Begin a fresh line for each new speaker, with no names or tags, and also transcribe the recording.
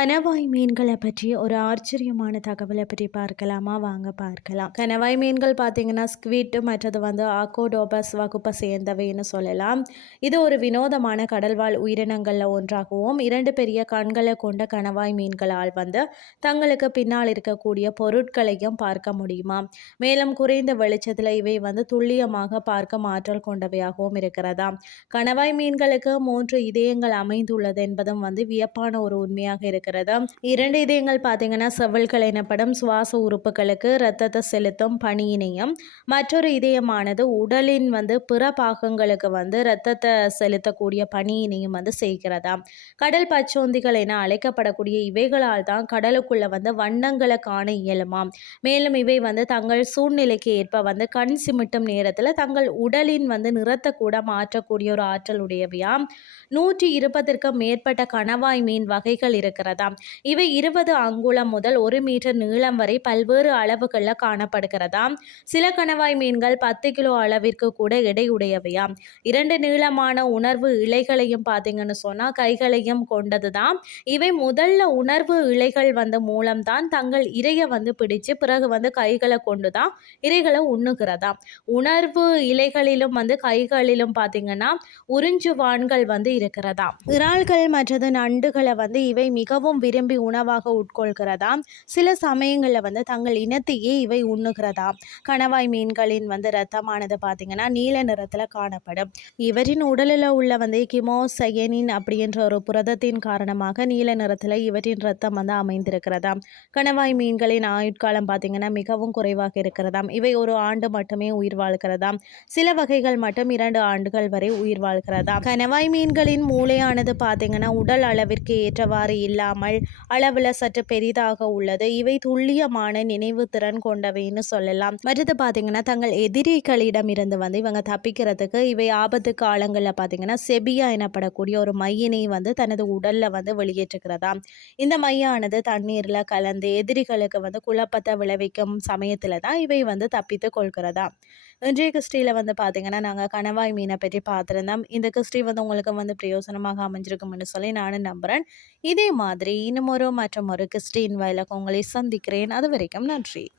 கணவாய் மீன்களை பற்றி ஒரு ஆச்சரியமான தகவலை பற்றி பார்க்கலாமா? வாங்க பார்க்கலாம். கணவாய் மீன்கள் பார்த்தீங்கன்னா ஸ்குவிட் மற்றது வந்து ஆக்கோடோபஸ் வகுப்பை சேர்ந்தவைன்னு சொல்லலாம். இது ஒரு வினோதமான கடல்வாழ் உயிரினங்களில் ஒன்றாகவும் இரண்டு பெரிய கண்களை கொண்ட கணவாய் மீன்களால் வந்து தங்களுக்கு பின்னால் இருக்கக்கூடிய பொருட்களையும் பார்க்க முடியுமா? மேலும் குறைந்த வெளிச்சத்தில் இவை வந்து துல்லியமாக பார்க்க மாற்றல் கொண்டவையாகவும் இருக்கிறதா? கணவாய் மீன்களுக்கு மூன்று இதயங்கள் அமைந்துள்ளது என்பதும் வந்து வியப்பான ஒரு உண்மையாக இருக்கிறது. இருக்கிறது இரண்டு இதயங்கள் பார்த்தீங்கன்னா செவல்கள் எனப்படும் சுவாச உறுப்புகளுக்கு இரத்தத்தை செலுத்தும் பணியினையும் மற்றொரு இதயமானது உடலின் வந்து பிற பாகங்களுக்கு வந்து இரத்தத்தை செலுத்தக்கூடிய பணியினையும் வந்து செய்கிறதா. கடல் பச்சோந்திகள் என அழைக்கப்படக்கூடிய இவைகளால் தான் கடலுக்குள்ள வந்து வண்ணங்களை காண இயலுமாம். மேலும் இவை வந்து தங்கள் சூழ்நிலைக்கு ஏற்ப வந்து கண் சிமிட்டும் நேரத்தில் தங்கள் உடலின் வந்து நிறத்தை கூட மாற்றக்கூடிய ஒரு ஆற்றல் உடையவையாம். நூற்றி இருபதற்கும் மேற்பட்ட கணவாய் மீன் வகைகள் இருக்கிறது. இருக்கிறதா இவை இருபது அங்குலம் முதல் ஒரு மீட்டர் நீளம் வரை பல்வேறு அளவுகளில் காணப்படுகிறதாம். சில கணவாய் மீன்கள் பத்து கிலோ அளவிற்கு கூட எடையுடையவையாம் இரண்டு நீளமான உணர்வு இலைகளையும் பார்த்தீங்கன்னு சொன்னால் கைகளையும் கொண்டது தான் இவை முதல்ல உணர்வு இலைகள் வந்த மூலம்தான் தங்கள் இறையை வந்து பிடிச்சு பிறகு வந்து கைகளை கொண்டு தான் இறைகளை உண்ணுகிறதா உணர்வு இலைகளிலும் வந்து கைகளிலும் பார்த்தீங்கன்னா உறிஞ்சுவான்கள் வந்து இருக்கிறதா இறால்கள் மற்றது நண்டுகளை வந்து இவை மிகவும் மிகவும் விரும்பி உணவாக உட்கொள்கிறதாம் சில சமயங்களில் வந்து தங்கள் இனத்தையே இவை உண்ணுகிறதா? கணவாய் மீன்களின் வந்து ரத்தமானது பார்த்திங்கன்னா நீல நிறத்தில் காணப்படும். இவரின் உடலில் உள்ள வந்து கிமோசயனின் அப்படின்ற ஒரு புரதத்தின் காரணமாக நீல நிறத்தில் இவற்றின் ரத்தம் வந்து அமைந்திருக்கிறதாம் கணவாய் மீன்களின் ஆயுட்காலம் பார்த்திங்கன்னா மிகவும் குறைவாக இருக்கிறதாம் இவை ஒரு ஆண்டு மட்டுமே உயிர் வாழ்கிறதாம் சில வகைகள் மட்டும் இரண்டு ஆண்டுகள் வரை உயிர் வாழ்கிறதாம் கணவாய் மீன்களின் மூளையானது பார்த்திங்கன்னா உடல் அளவிற்கு ஏற்றவாறு இல்லாமல் இல்லாமல் அளவில் சற்று பெரிதாக உள்ளது. இவை துல்லியமான நினைவு திறன் கொண்டவைன்னு சொல்லலாம். மற்றது பார்த்தீங்கன்னா தங்கள் எதிரிகளிடம் இருந்து வந்து இவங்க தப்பிக்கிறதுக்கு இவை ஆபத்து காலங்களில் பார்த்தீங்கன்னா செபியா எனப்படக்கூடிய ஒரு மையினை வந்து தனது உடலில் வந்து வெளியேற்றுகிறதா இந்த மையானது தண்ணீரில் கலந்து எதிரிகளுக்கு வந்து குழப்பத்தை விளைவிக்கும் சமயத்தில் தான் இவை வந்து தப்பித்து கொள்கிறதா இன்றைய கிறிஸ்டியில் வந்து பார்த்திங்கன்னா நாங்கள் கணவாய் மீனை பற்றி பார்த்துருந்தோம் இந்த கிறிஸ்டி வந்து உங்களுக்கு வந்து பிரயோசனமாக அமைஞ்சிருக்கும்னு சொல்லி நானும் நம்புகிறேன் இதே மாதிரி இன்னும் ஒரு மற்றும் ஒரு கிறிஸ்டின் வயலுக்கு உங்களை சந்திக்கிறேன். அது வரைக்கும் நன்றி.